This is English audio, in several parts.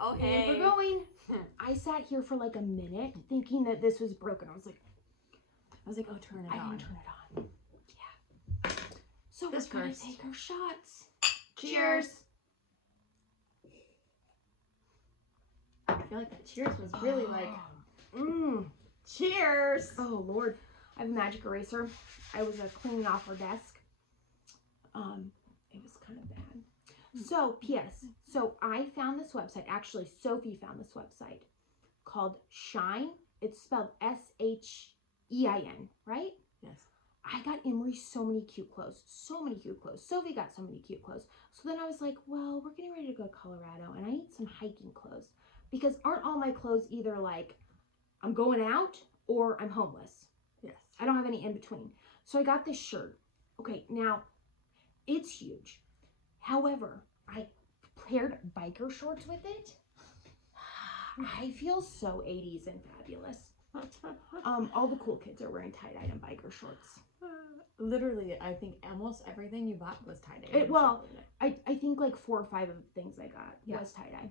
Okay. And we're going. I sat here for like a minute thinking that this was broken. I was like, oh, turn it I on. didn't turn it on. Yeah. So This we're going to first. take our shots. Cheers. I feel like that cheers was really like, cheers. Oh, Lord. I have a magic eraser. I was cleaning off our desk. It was kind of bad. So, P.S. So, I found this website. Actually, Sophie found this website called Shine. It's spelled S-H-E-I-N, right? Yes. I got Emery so many cute clothes. So many cute clothes. Sophie got so many cute clothes. So then I was like, well, we're getting ready to go to Colorado, and I need some hiking clothes. Because aren't all my clothes either like, I'm going out or I'm homeless? Yes. I don't have any in between. So I got this shirt. Okay, now, it's huge. However, I paired biker shorts with it. I feel so 80s and fabulous. All the cool kids are wearing tie-dye and biker shorts. Literally, I think almost everything you bought was tie-dye. Well, I think like 4 or 5 of the things I got was tie-dye.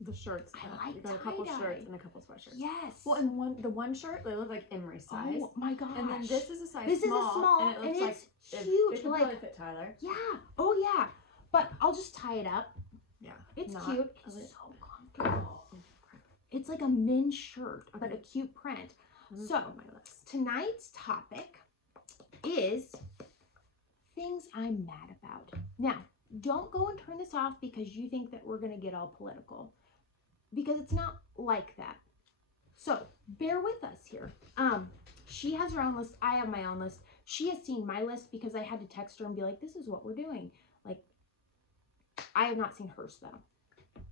The shirts. I like you got a couple tie-dye. shirts and a couple sweatshirts. Yes. Well, and the one shirt, they look like Emery size. Oh my gosh. And then this is a size this small. Is a small, and it looks like it's huge. It could like, probably fit Tyler. Yeah. Oh yeah. But I'll just tie it up. Yeah. It's cute. It's so comfortable. It's like a men's shirt, but a cute print. So, tonight's topic is things I'm mad about. Now, don't go and turn this off because you think that we're going to get all political. Because it's not like that. So, bear with us here. She has her own list. I have my own list. She has seen my list because I had to text her and be like, this is what we're doing. Like, I have not seen hers, though.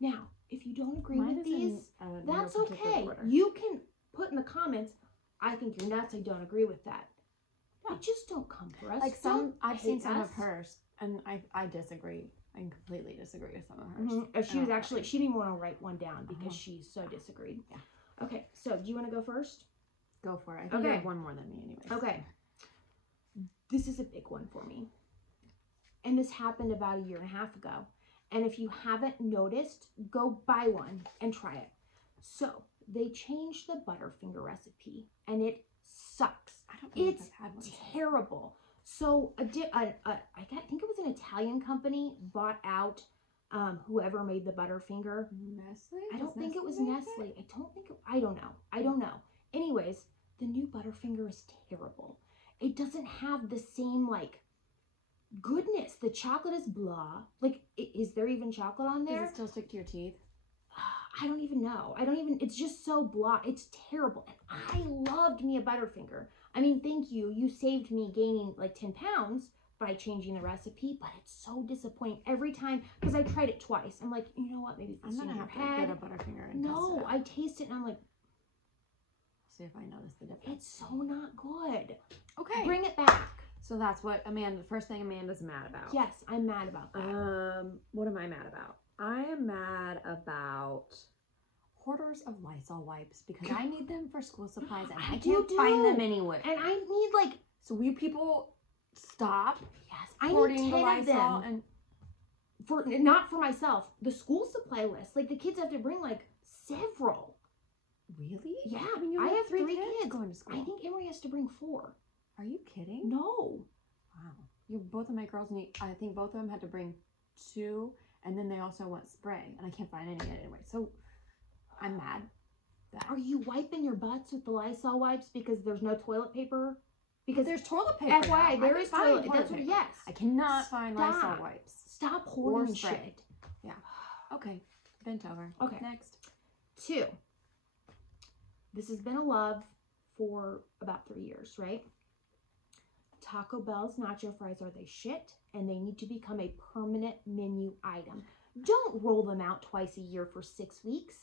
Now, if you don't agree with these, that's okay. You can put in the comments, I think you're nuts, I don't agree with that. But just don't come for us. Like I've seen some of hers, and I disagree. I completely disagree with some of hers. She was actually, she didn't want to write one down because she so disagreed. Yeah. Okay, so do you want to go first? Go for it. I think you have one more than me anyways. Okay. This is a big one for me. And this happened about 1.5 years ago. And if you haven't noticed, go buy one and try it. So, they changed the Butterfinger recipe, and it sucks. I don't know if It's I've had one. terrible. So, I think it was an Italian company bought out whoever made the Butterfinger. Nestle? I don't think it was Nestle. I don't know. Anyways, the new Butterfinger is terrible. It doesn't have the same, like, goodness. The chocolate is blah. Like, is there even chocolate on there? Does it still stick to your teeth? I don't even know. It's just so blah. It's terrible. And I loved me a Butterfinger. I mean, thank you. You saved me gaining like 10 pounds by changing the recipe, but it's so disappointing every time because I tried it twice. I'm like, you know what? Maybe it's I'm gonna have to get a Butterfinger and test it out. I taste it and I'm like, see if I notice the difference. it's so not good. Okay. Bring it back. So that's what the first thing Amanda's mad about. Yes, I'm mad about that. What am I mad about? I am mad about hoarders of Lysol wipes because I need them for school supplies and I can't find them anywhere. And I need like, so will you people stop? Yes, I hoarding need 10 the Lysol of them. And not for myself. The school supply list, like the kids have to bring like several. Really? Yeah, I mean, you have 3 kids going to school. I think Emery has to bring 4. Are you kidding? No. Wow. Both of my girls need, I think both of them had to bring 2, and then they also want spray, and I can't find any anyway. So I'm mad. Are you wiping your butts with the Lysol wipes because there's no toilet paper? Because there's toilet paper. FYI, there is toilet. That's what. Yes. I cannot find Lysol wipes. Stop hoarding shit. Yeah. Okay. Bent over. Okay. Next. 2. This has been a love for about 3 years, right? Taco Bell's nacho fries are they shit, and they need to become a permanent menu item. Don't roll them out twice a year for 6 weeks.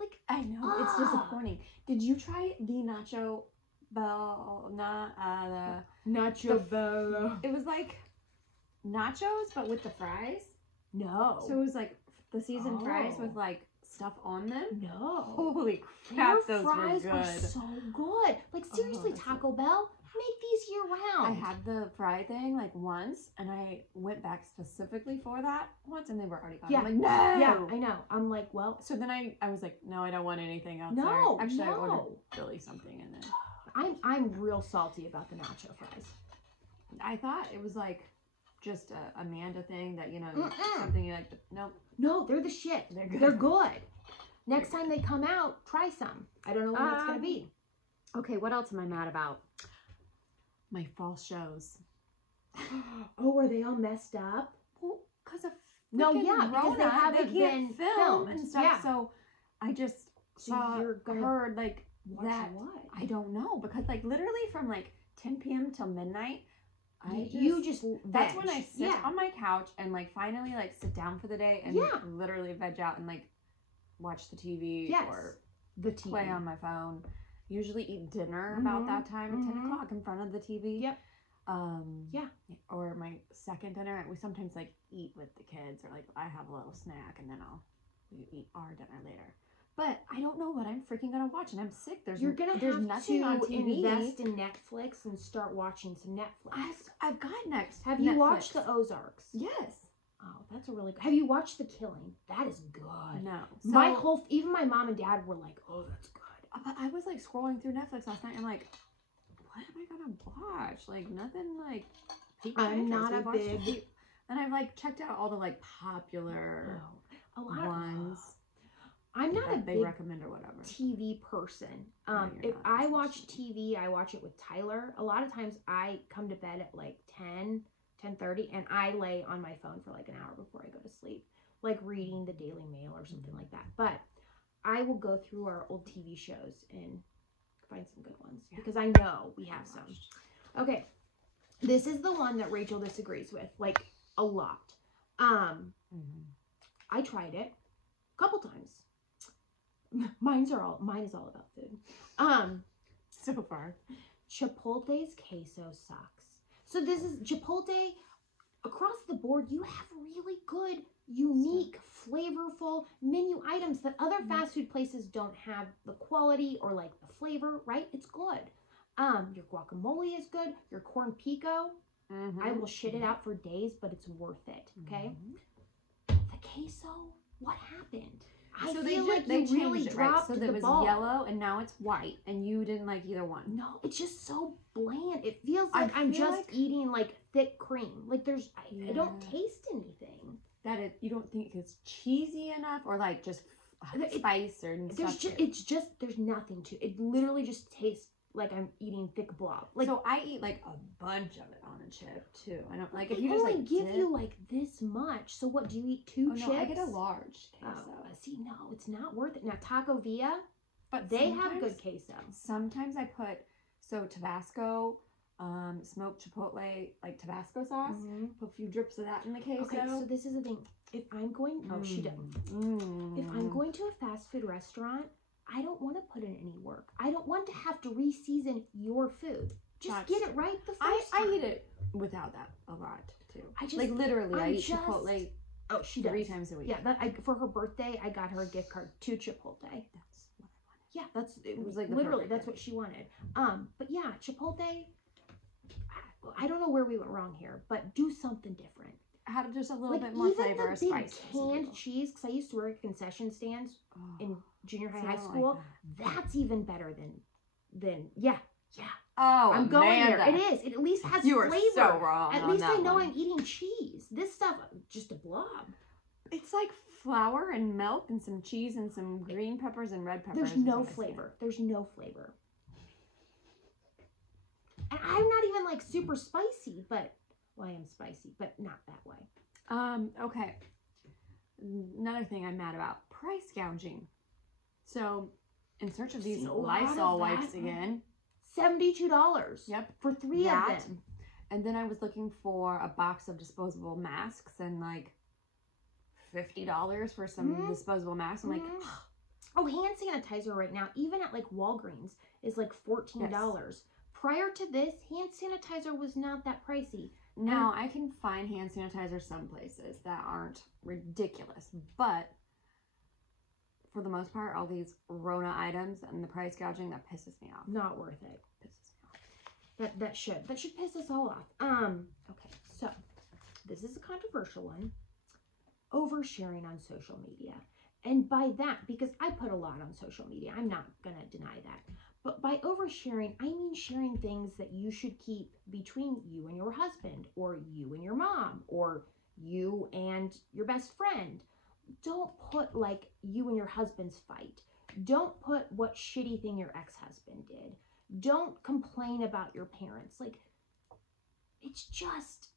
Like, I know, it's disappointing. Did you try the Nacho Bell? Nacho Bell. It was like nachos, but with the fries. No. So it was like the seasoned fries with like stuff on them. No. Holy crap, those fries were good. Are so good. Like seriously, Taco Bell. Make these year round. I had the fry thing like once, and I went back specifically for that once, and they were already gone. Yeah. I'm like, no. Yeah, I know. I'm like, well. So then I was like, no, I don't want anything else. No, Actually, no. I ordered Billy something, and then I'm real salty about the nacho fries. I thought it was like just a Amanda thing that, you know, something you like. Nope. No, they're the shit. They're good. Next time they come out, try some. I don't know what it's going to be. Okay, what else am I mad about? My fall shows. Oh, are they all messed up? Well, because of because Rona, they haven't been film and stuff. Yeah. So I just heard like that. What? I don't know, because like literally from like 10 p.m. till midnight, that's when I sit on my couch and like finally like sit down for the day and literally veg out and like watch the TV or play on my phone. Usually eat dinner about that time at 10 o'clock in front of the TV. Yep. Or my second dinner. We sometimes like eat with the kids, or like I have a little snack and then we eat our dinner later. But I don't know what I'm freaking gonna watch, and I'm sick. You're gonna have nothing to on TV. invest in Netflix and start watching some Netflix. I've got next. Have you watched The Ozarks? Yes. Oh, that's a really good. Have you watched The Killing? That is good. No. So, even my mom and dad were like, "Oh, that's good." But I was like scrolling through Netflix last night. I'm like, what am I gonna watch? Like nothing like. I'm not a big. And I've like checked out all the like popular ones. I'm not a big recommend or whatever TV person. If I watch TV, I watch it with Tyler. A lot of times I come to bed at like 10:30, and I lay on my phone for like an hour before I go to sleep, like reading the Daily Mail or something like that. But I will go through our old TV shows and find some good ones because I know we have some. Okay, this is the one that Rachel disagrees with, like a lot. I tried it a couple times. Mine is all about food. So far. Chipotle's queso sucks. So this is Chipotle across the board. You have really good, unique, flavorful menu items that other fast food places don't have the quality or like the flavor, right? It's good. Your guacamole is good. Your corn pico, I will shit it out for days, but it's worth it. Okay. The queso, what happened? I feel like they really dropped the ball. So it was yellow and now it's white, and you didn't like either one. No, it's just so bland. It feels like I'm just eating like thick cream. Like I don't taste anything. You don't think it's cheesy enough, or like just spice or stuff? There's nothing to it. It literally just tastes like I'm eating thick blob. Like, so I eat like a bunch of it on a chip too. I don't like if you you just only like give you like this much. So what do you eat? 2 chips? No, I get a large queso. See, no, it's not worth it. Now Taco Villa, but they have good queso. Sometimes I put Tabasco, smoked Chipotle like Tabasco sauce. Put a few drips of that in the queso. Okay, so this is the thing. If I'm going, she doesn't. If I'm going to a fast food restaurant, I don't want to put in any work. I don't want to have to re-season your food. Just get it right the first time. I eat it without that a lot too. I eat Chipotle. Oh, she does 3 times a week. Yeah, for her birthday, I got her a gift card to Chipotle. That's what I wanted. Yeah, it was like literally that's what she wanted. But yeah, Chipotle. I don't know where we went wrong here, but do something different. Add just a little bit more flavor or spice. Canned cheese, because I used to work at concession stands in junior high school. Like that's even better than yeah. Oh, I'm going there. It is. It at least has you flavor. You are so wrong. At least I know I'm eating cheese. This stuff, just a blob. It's like flour and milk and some cheese and some green peppers and red peppers. There's no flavor. There's no flavor. And I'm not even like super spicy, but I am spicy, but not that way. Okay. Another thing I'm mad about: price gouging. So, in search of these Lysol wipes again. $72. Yep. For 3 of them. And then I was looking for a box of disposable masks and like $50 for some disposable masks. I'm like, oh, hand sanitizer right now, even at like Walgreens, is like $14. Yes. Prior to this, hand sanitizer was not that pricey. Now I can find hand sanitizer some places that aren't ridiculous, but for the most part, all these Rona items and the price gouging, that pisses me off. Not worth it. Pisses me off. That should piss us all off. Okay, so this is a controversial one. Oversharing on social media. And by that, because I put a lot on social media, I'm not going to deny that. But by oversharing, I mean sharing things that you should keep between you and your husband, or you and your mom, or you and your best friend. Don't put like you and your husband's fight. Don't put what shitty thing your ex-husband did. Don't complain about your parents. Like, it's just,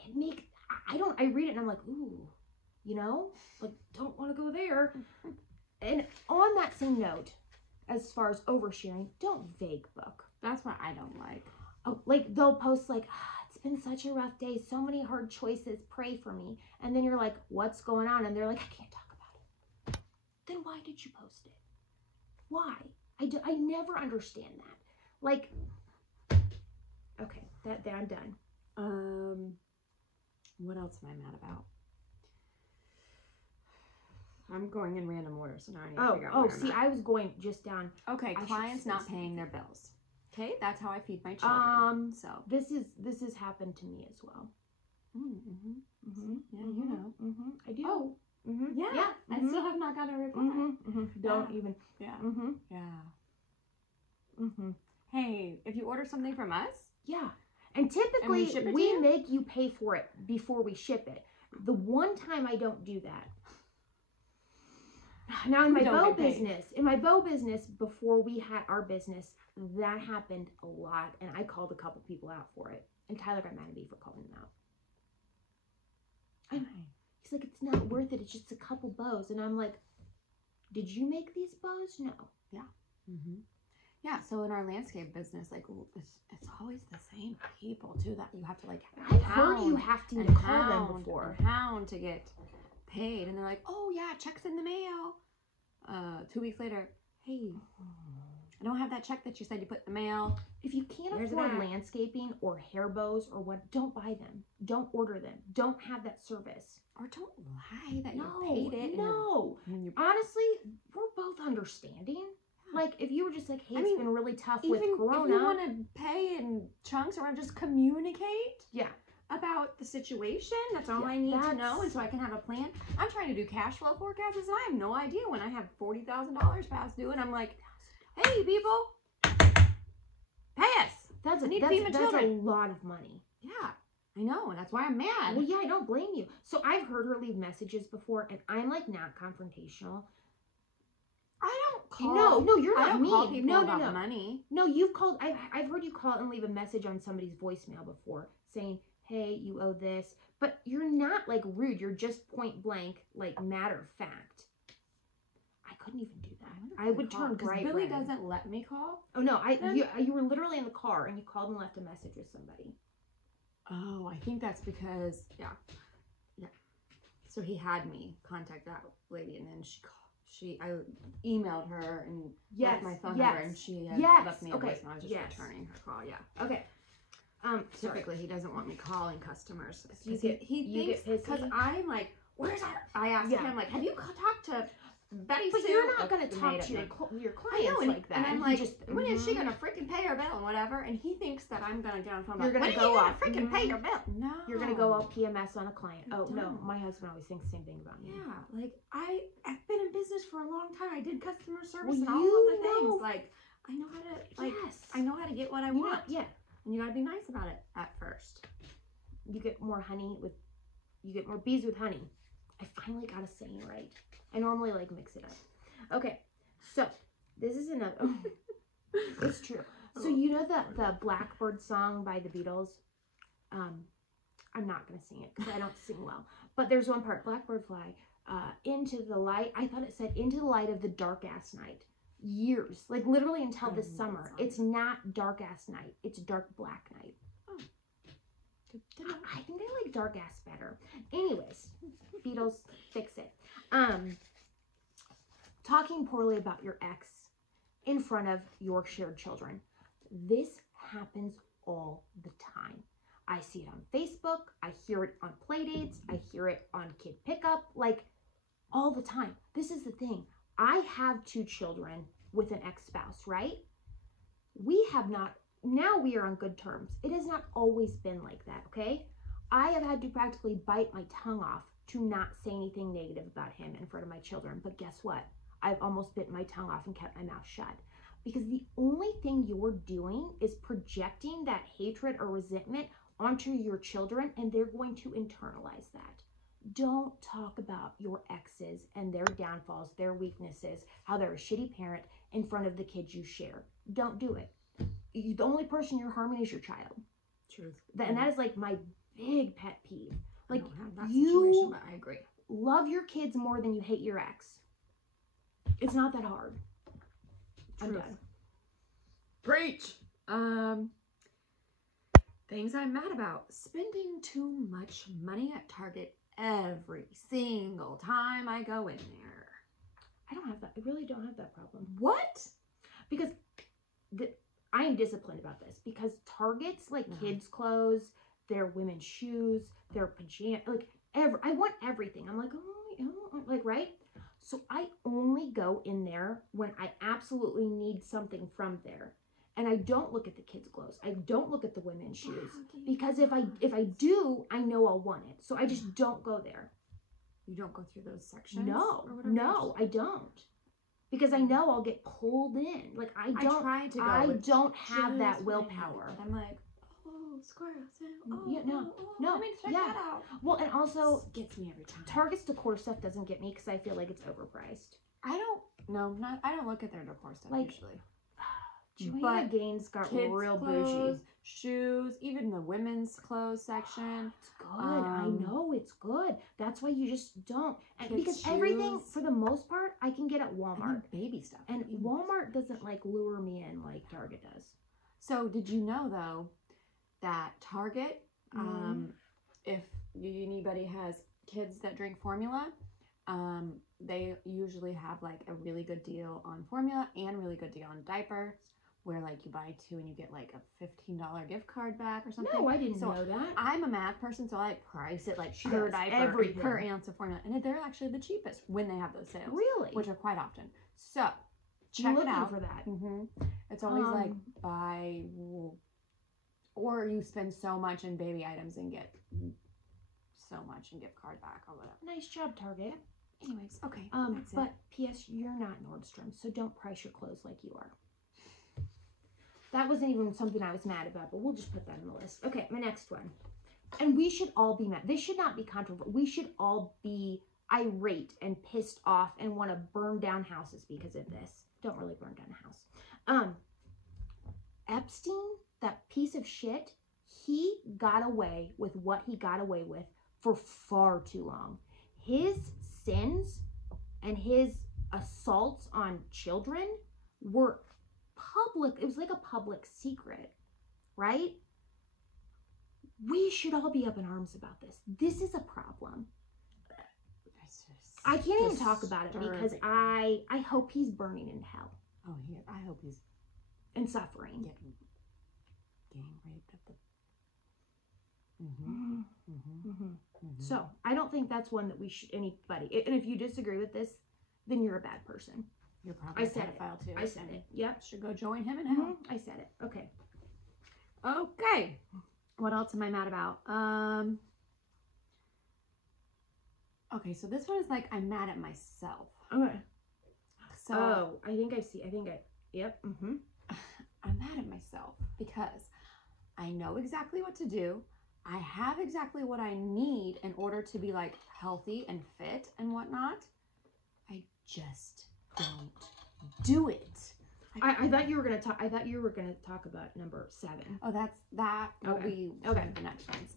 I read it and I'm like, ooh, you know, like, don't want to go there. And on that same note, as far as oversharing, don't vague book. That's what I don't like. Oh, like, they'll post like, it's been such a rough day, so many hard choices, pray for me. And then you're like, what's going on? And they're like, I can't talk about it. Then why did you post it? Why? I never understand that. Like, okay, that I'm done. What else am I mad about? I'm going in random order, so now I need to figure out where I'm at. I was going just down. Okay, clients not paying their bills. Okay, that's how I feed my children. So this has happened to me as well. Yeah, you know. I do. Oh, yeah. Yeah. I still have not got a reply. Don't even. Yeah. Yeah. Hey, if you order something from us. Yeah. And typically we make you pay for it before we ship it. The one time I don't do that. Now in my bow business, before we had our business, that happened a lot, and I called a couple people out for it. And Tyler got mad at me for calling them out. And he's like, it's not worth it. It's just a couple bows. And I'm like, did you make these bows? No. Yeah. Yeah, so in our landscape business, like, it's always the same people, too, that you have to, like, I've heard you have to call them before. Hound to get paid. And they're like, oh, yeah, check's in the mail. 2 weeks later, hey, I don't have that check that you said you put in the mail. If you can't afford landscaping or hair bows or what, don't buy them. Don't order them. Don't have that service. Or don't lie that you paid it. No. Honestly, we're both understanding. Like, if you were just like, hey, it's been really tough with Corona. If you want to pay in chunks or just communicate about the situation, that's all I need to know, and so I can have a plan. I'm trying to do cash flow forecasts, and I have no idea when I have $40,000 past due, and I'm like, hey, people, pay us. That's a lot of money. Yeah, I know, and that's why I'm mad. Well, yeah, I don't blame you. So I've heard her leave messages before, and I'm, like, not confrontational. I don't call. No, you're not mean. Call people about money. No, you've called. I've heard you call and leave a message on somebody's voicemail before saying, "Hey, you owe this," but you're not like rude. You're just point blank, like matter of fact. I couldn't even do that. I would turn bright red. Billy doesn't let me call. Oh no, you were literally in the car and you called and left a message with somebody. Oh, I think that's because yeah. So he had me contact that lady, and then she called. I emailed her and left my phone number, and she had left me a voicemail. I was just returning her call. Yeah. Okay. Typically, he doesn't want me calling customers. He thinks because I'm like, where's our? I asked him like, have you talked to Betty? But you're not going to talk to your clients like that. And I'm like, when is she going to freaking pay her bill and whatever? And he thinks that I'm going to get on the phone. You're going to go off. Freaking pay your bill. No. You're going to go all PMS on a client. Oh no, my husband always thinks the same thing about me. Yeah, like I've been in business for a long time. I did customer service and all of the things. Like I know how to I know how to get what I want. Yeah. And you got to be nice about it at first. You get more you get more bees with honey. I finally got a saying right. I normally like mix it up. Okay, so this is another. It's true. So you know the Blackbird song by the Beatles? I'm not gonna sing it because I don't sing well. But there's one part, Blackbird fly into the light. I thought it said into the light of the dark ass night. Years, like literally until this summer. It's not dark ass night. It's dark black night. Oh. I think I like dark ass better. Anyways, Beatles, fix it. Talking poorly about your ex in front of your shared children. This happens all the time. I see it on Facebook. I hear it on playdates. I hear it on kid pickup, like all the time. This is the thing. I have 2 children with an ex-spouse, right? We have not now we are on good terms. It has not always been like that, okay? I have had to practically bite my tongue off to not say anything negative about him in front of my children. But guess what? I've almost bit my tongue off and kept my mouth shut. Because the only thing you're doing is projecting that hatred or resentment onto your children, and they're going to internalize that. Don't talk about your exes and their downfalls, their weaknesses, how they're a shitty parent in front of the kids you share. Don't do it. The only person you're harming is your child. Truth. And that is like my big pet peeve. Like, I don't have that you situation, but I agree. Love your kids more than you hate your ex. It's not that hard. I'm done. Preach. Things I'm mad about. Spending too much money at Target every single time I go in there. I don't have that. I really don't have that problem. What? Because I am disciplined about this. Because Target's like kids' clothes, their women's shoes, their pajamas, like I want everything. I'm like, like, right? So I only go in there when I absolutely need something from there. And I don't look at the kids' clothes. I don't look at the women's shoes. Because if I do, I know I'll want it. So I just don't go there. You don't go through those sections? No, I don't. Because I know I'll get pulled in. Like, I don't have that willpower. I'm like, oh, squirrels. Oh, yeah, no. Let me check that out. Well, and also, it gets me every time. Target's decor stuff doesn't get me because I feel like it's overpriced. I don't look at their decor stuff usually. Joanna Gaines got real bougie. Shoes, even the women's clothes section. It's good. I know it's good. That's why you just don't. And because everything, for the most part, I can get at Walmart. And baby stuff. And Walmart doesn't like lure me in like Target does. So did you know though that Target, if anybody has kids that drink formula, they usually have like a really good deal on formula and really good deal on diapers, where like you buy 2 and you get like a $15 gift card back or something. No, I didn't know that. I'm a math person, so I like price it like per diaper, per ounce of formula, and they're actually the cheapest when they have those sales. Really? Which are quite often. So check it out for that. It's always like buy, or you spend so much in baby items and get so much in gift card back or whatever. Nice job, Target. Anyways, okay. But P.S. You're not Nordstrom, so don't price your clothes like you are. That wasn't even something I was mad about, but we'll just put that on the list. Okay, my next one. And we should all be mad. This should not be controversial. We should all be irate and pissed off and want to burn down houses because of this. Don't really burn down a house. Epstein, that piece of shit, he got away with what he got away with for far too long. His sins and his assaults on children were public. It was like a public secret, right? We should all be up in arms about this. This is a problem. I can't even talk about it because I hope he's burning in hell. Oh, I hope he's and suffering. Getting gang raped at the. So I don't think that's one that we should anybody. And if you disagree with this, then you're a bad person. You're probably a pedophile too. I said it. Yep. Should go join him in hell. I said it. Okay. Okay. What else am I mad about? Okay, so this one is like I'm mad at myself. Okay. So I think I see. Yep. I'm mad at myself because I know exactly what to do. I have exactly what I need in order to be like healthy and fit and whatnot. I just don't do it. I thought you were gonna talk. I thought you were gonna talk about number 7. Oh, that will be one of the next ones.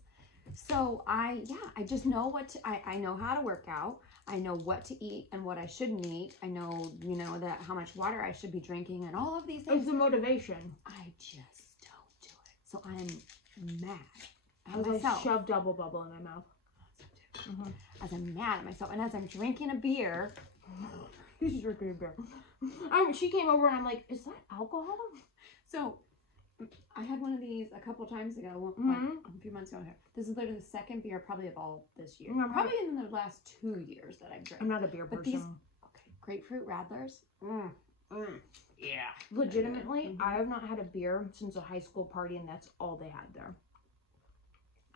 So I just know I know how to work out. I know what to eat and what I shouldn't eat. I know, that how much water I should be drinking and all of these things. It's a motivation. I just don't do it. So I'm mad at as myself. I shove double bubble in my mouth. As I'm mad at myself and as I'm drinking a beer. She's drinking a beer. She came over and I'm like, is that alcohol? So I had one of these a couple times ago, like a few months ago. This is literally the second beer probably of all this year. Probably in the last 2 years that I've drank. I'm not a beer person. But these, grapefruit radlers. Yeah. Legitimately, I have not had a beer since a high school party, and that's all they had there.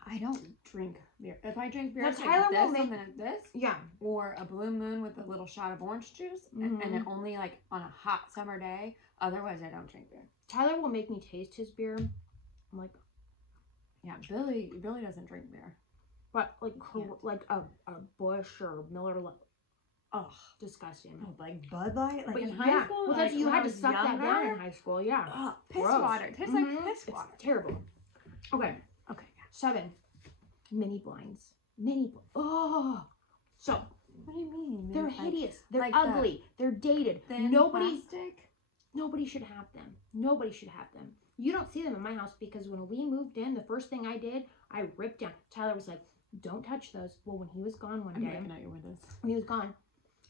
I don't drink beer. If I drink beer, Now, it's like Tyler this, will make something like this. Yeah. Or a Blue Moon with a little shot of orange juice, and it only like on a hot summer day. Otherwise, I don't drink beer. Tyler will make me taste his beer. I'm like, yeah, Billy doesn't drink beer. But like a Bush or Miller Lite. Oh, disgusting. Oh, like Bud Light? Like but in high school? Well, like, you had to suck that down in high school, yeah. Oh, piss water. It tastes like piss water. It's terrible. Okay. 7. Mini blinds. Oh. So. What do you mean? They're hideous. They're like ugly. They're dated. Nobody should have them. Nobody should have them. You don't see them in my house because when we moved in, the first thing I did, I ripped down. Tyler was like, don't touch those. Well, when he was gone one day. I'm looking at your windows. When he was gone,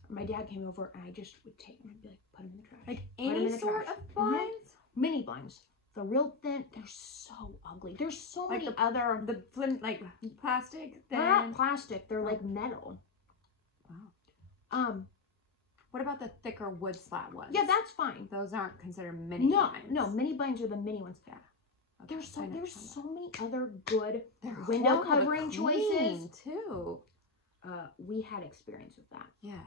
my dad came over and I just would take them and be like, put them in the trash. Like any sort of blinds? Mini blinds. The real thin, they're so ugly. There's so many other... The flint, like plastic? They're not plastic. They're like metal. Wow. What about the thicker wood slat ones? Yeah, that's fine. Those aren't considered mini blinds. No, mini blinds are the mini ones. Yeah. Okay, there's so many other good window covering choices too. We had experience with that. Yes.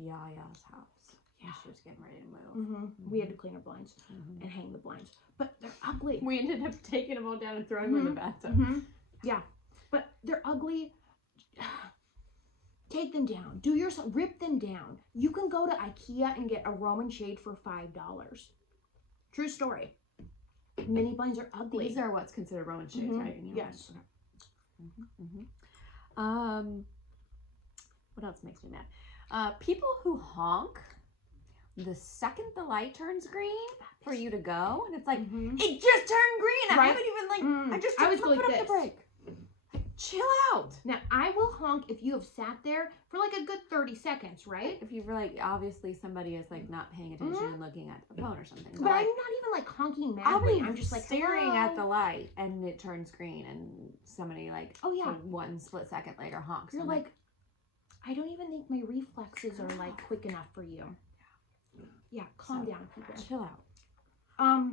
Yaya's house. Yeah. She was getting ready to move. We had to clean her blinds and hang the blinds, but they're ugly. We ended up taking them all down and throwing them in the bathtub. Yeah, but they're ugly. Take them down. Rip them down. You can go to IKEA and get a Roman shade for $5. True story. Mini blinds are ugly. These are what's considered Roman shades, right? Yes. What else makes me mad? People who honk the second the light turns green for you to go, and it's like, it just turned green. I haven't even I just put up the brake. Chill out. Now, I will honk if you have sat there for like a good 30 seconds, right? If you've like, obviously somebody is like not paying attention and looking at the phone or something. But I'm not even like honking madly. I'm just like staring at the light and it turns green and somebody like, for one split second later honks. You're like, I don't even think my reflexes are like quick enough for you. Yeah, calm down, people. Chill out.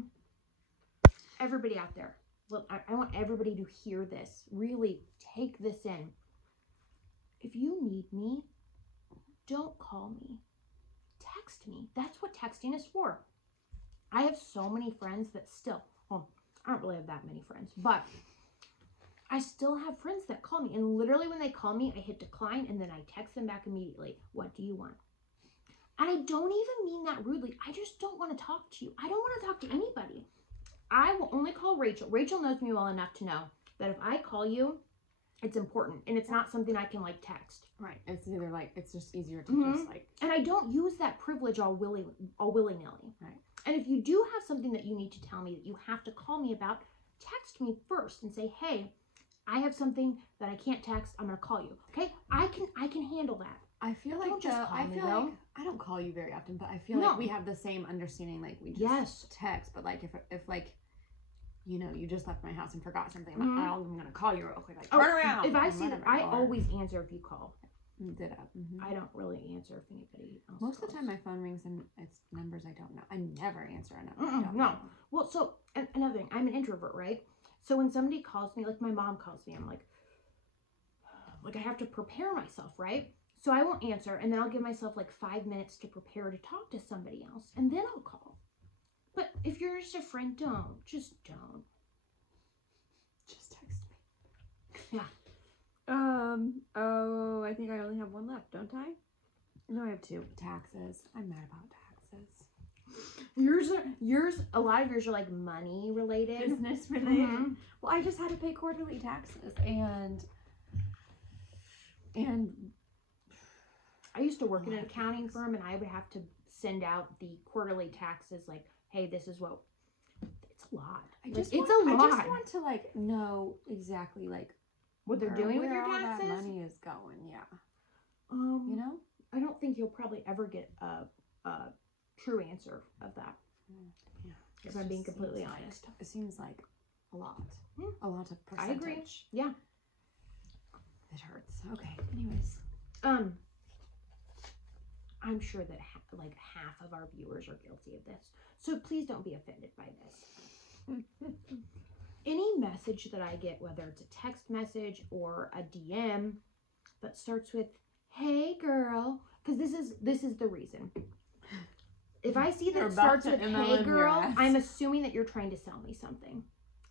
Everybody out there. Look, I want everybody to hear this. Really take this in. If you need me, don't call me. Text me. That's what texting is for. I have so many friends that still, well, I don't really have that many friends, but I still have friends that call me. And literally when they call me, I hit decline and then I text them back immediately. What do you want? And I don't even mean that rudely. I just don't want to talk to you. I don't want to talk to anybody. I will only call Rachel. Rachel knows me well enough to know that if I call you, it's important. And it's not something I can like text. Right. It's either like, it's just easier to just like. And I don't use that privilege all willy-nilly. Right. And if you do have something that you need to tell me that you have to call me about, text me first and say, hey, I have something that I can't text. I'm going to call you. Okay? I can handle that. I feel like I don't call you very often, but I feel like we have the same understanding. Like we just text, but like if like, you know, you just left my house and forgot something, I'm gonna call you real quick. Like turn around. If I see that, I always answer if you call. Ditto. I don't really answer if anybody else. Most of the time, my phone rings and it's numbers I don't know. I never answer a number I don't know. know. Well, so another thing, I'm an introvert, right? So when somebody calls me, like my mom calls me, I'm like I have to prepare myself, right? So I won't answer, and then I'll give myself like 5 minutes to prepare to talk to somebody else, and then I'll call. But if you're just a friend, just don't. Just text me. Yeah. Oh, I think I only have one left, don't I? No, I have 2. Taxes. I'm mad about taxes. Yours, a lot of yours are like money related. Business related. Well, I just had to pay quarterly taxes, and I used to work in an accounting firm, and I would have to send out the quarterly taxes like, hey, this is what, it's a lot. I just want to like know exactly like what they're doing with your taxes. Where all that money is going, you know? I don't think you'll probably ever get a true answer of that. Yeah. If I'm being completely honest. It seems like a lot. A lot of percentage. I agree. Yeah. It hurts. Okay. Anyways. I'm sure that like half of our viewers are guilty of this. So please don't be offended by this. Any message that I get, whether it's a text message or a DM that starts with, "Hey girl," because this is the reason. If I see that it starts with "Hey girl," I'm assuming that you're trying to sell me something.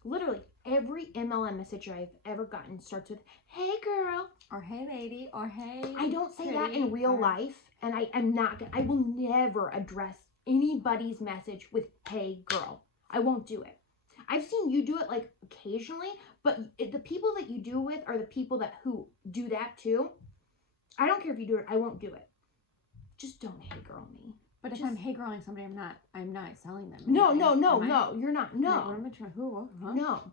Literally, every MLM message I've ever gotten starts with, "Hey girl," or "Hey lady," or "Hey." I don't say that in real life, and I will never address anybody's message with "Hey girl." I won't do it. I've seen you do it like occasionally, but the people that you do with are the people who do that too. I don't care if you do it. I won't do it. Just don't "Hey girl" me. But if I'm "Hey girling" somebody, I'm not selling them. No, you're not. No. What am I trying? Who? Huh? No.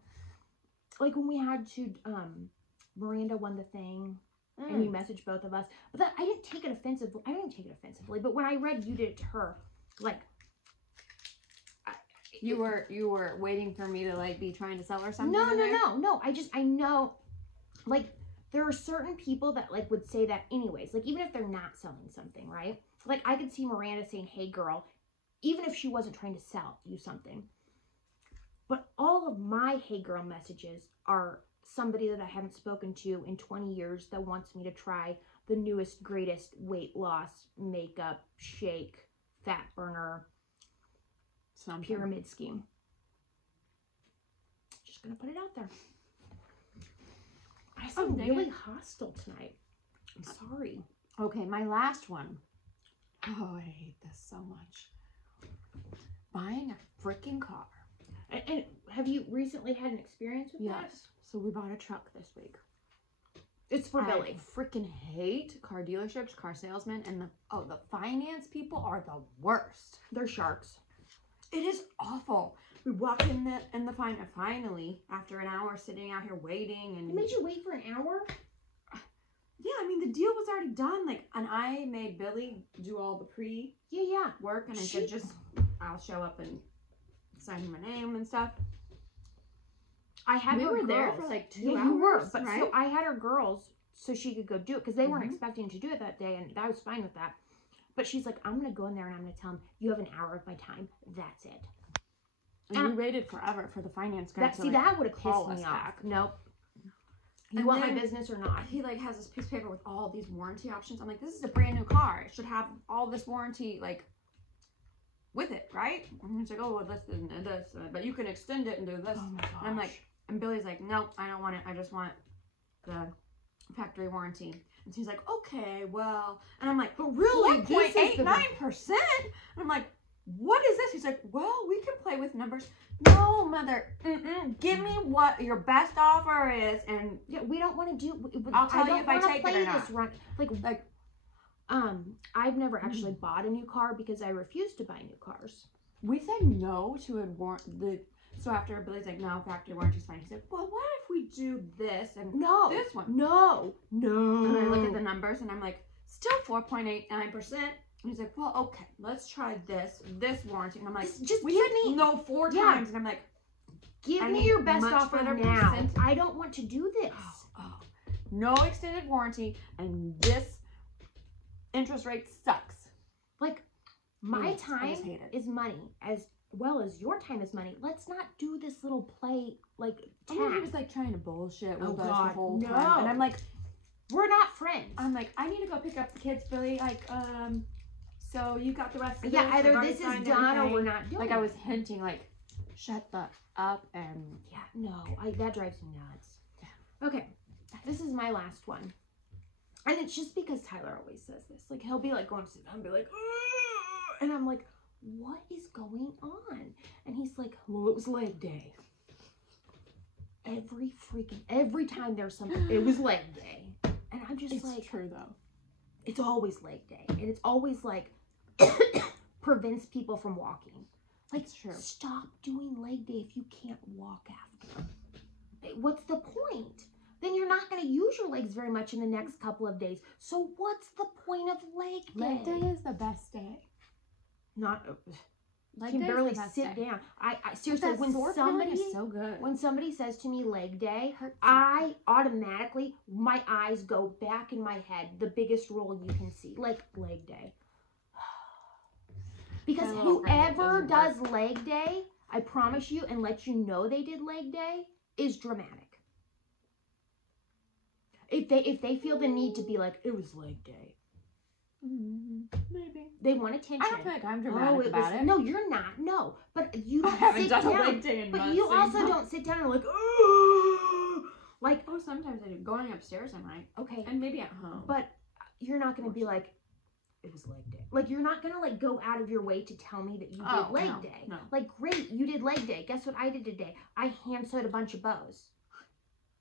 Like when we had to, Miranda won the thing, and you messaged both of us. But that, I didn't take it offensively. I didn't take it offensively. But when I read you did it to her, like. You were waiting for me to like be trying to sell her something? No. I know, like, there are certain people that like would say that anyways. Like, even if they're not selling something, right? Like, I could see Miranda saying, "Hey girl," even if she wasn't trying to sell you something. But all of my "Hey girl" messages are somebody that I haven't spoken to in 20 years that wants me to try the newest, greatest weight loss, makeup, shake, fat burner, pyramid scheme. Just gonna put it out there. I seem really hostile tonight. I'm sorry. Okay, my last one. Oh, I hate this so much. Buying a freaking car. And have you recently had an experience with that? Yes. So we bought a truck this week. It's for Billy. I freaking hate car dealerships, car salesmen, and the finance people are the worst. They're sharks. It is awful. We walked in the finally, after an hour sitting out here waiting, and it made you wait for an hour? Yeah, I mean the deal was already done. Like, and I made Billy do all the work, and I said I'll show up and sign my name and stuff. We were there for like 2 hours. You were, but right? So I had her girls so she could go do it because they weren't expecting to do it that day, and I was fine with that. But she's like, "I'm going to go in there and I'm going to tell them, you have an hour of my time. That's it." And we waited forever for the finance guy to that would have pissed me off. Nope. You want my business or not? He like has this piece of paper with all these warranty options. I'm like, this is a brand new car. It should have all this warranty like with it, right? And he's like, "Oh, well, this and this, but you can extend it and do this." Oh my gosh. And I'm like, and Billy's like, "No, I don't want it. I just want the factory warranty." And he's like, "Okay, well," and I'm like, "But really, 4.89%?" And I'm like, "What is this?" He's like, "Well, we can play with numbers." No, mother, give me what your best offer is, and we don't want to do. I'll tell you if I take it or not. Like, I've never actually bought a new car because I refuse to buy new cars. We said no to so after Billy's like, "No, factory warranty's fine." He's like, "Well, what if we do this and this one?" No. And I look at the numbers and I'm like, still 4.89%. And he's like, "Well, okay, let's try this warranty." And I'm like, just we give said me no 4 times. And I'm like, give me your best offer now. I don't want to do this. Oh, no extended warranty, and this interest rate sucks. Like, my time is money as well as your time is money. Let's not do this little play like tag. He was like trying to bullshit with us the whole time. And I'm like, we're not friends. I'm like, I need to go pick up the kids, Billy. Like, so you got the rest of this? Yeah, either this is done or we're not doing it. Like, I was hinting, like, shut the up, and that drives me nuts. Yeah. Okay, this is my last one. And it's just because Tyler always says this. Like, he'll be like going to sit down and be like, "Ugh," and I'm like, what is going on? And he's like, "Well, it was leg day." Every time there's something, it was leg day. And I'm just it's true though. It's always leg day. And it's always like prevents people from walking. Like, it's true. Stop doing leg day if you can't walk after. What's the point? Then you're not going to use your legs very much in the next couple of days. So what's the point of leg day? Leg day is the best day. Not you can barely sit down. I seriously, when somebody says to me leg day, I automatically, my eyes go back in my head, the biggest roll you can see, like leg day. Because whoever does leg day, I promise you, and lets you know they did leg day, is dramatic. If they feel the need to be like, it was leg day. Maybe. They want attention. I don't feel like I'm dramatic about it. No, you're not. No. But you don't I haven't sit done down. a leg day in months. But you also don't sit down and like, oh. Like, oh, sometimes I do. Going upstairs, I might. Okay. And maybe at home. But you're not going to be like, it was leg day. Like, you're not going to, like, go out of your way to tell me that you did leg day. No. Like, great, you did leg day. Guess what I did today? I hand-sewed a bunch of bows.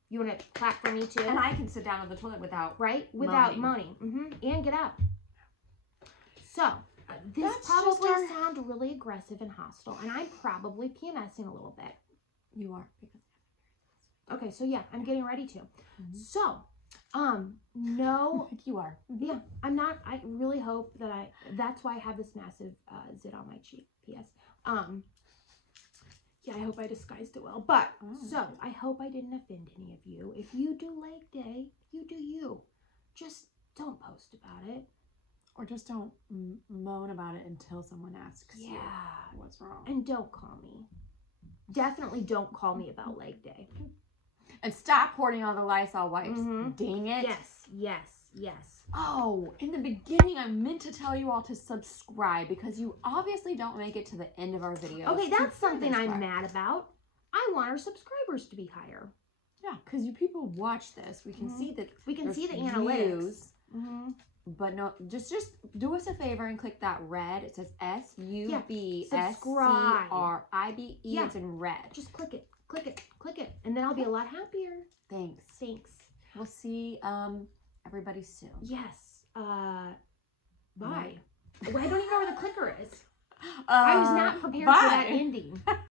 You want to clap for me, too? And I can sit down on the toilet without Without moaning. And get up. So, this probably sounds really aggressive and hostile, and I'm probably PMSing a little bit. You are. Okay, so yeah, I'm getting ready to. So, no. You are. Yeah, I'm not. I really hope that that's why I have this massive zit on my cheek. P.S. Yeah, I hope I disguised it well. But, so, I hope I didn't offend any of you. If you do leg day, you do you. Just don't post about it. Or just don't moan about it until someone asks you what's wrong. And don't call me. Definitely don't call me about leg day. And stop hoarding all the Lysol wipes. Dang it. Yes. Oh, in the beginning, I meant to tell you all to subscribe because you obviously don't make it to the end of our videos. Okay, that's something I'm mad about. I want our subscribers to be higher. Yeah, because you people watch this. We can see that. We can see the analytics. But no, just do us a favor and click that red. It says SUBSCRIBE. It's in red. Just click it, and then I'll be a lot happier. Thanks. We'll see everybody soon. Yes. Bye. Well, I don't even know where the clicker is. I was not prepared for that ending.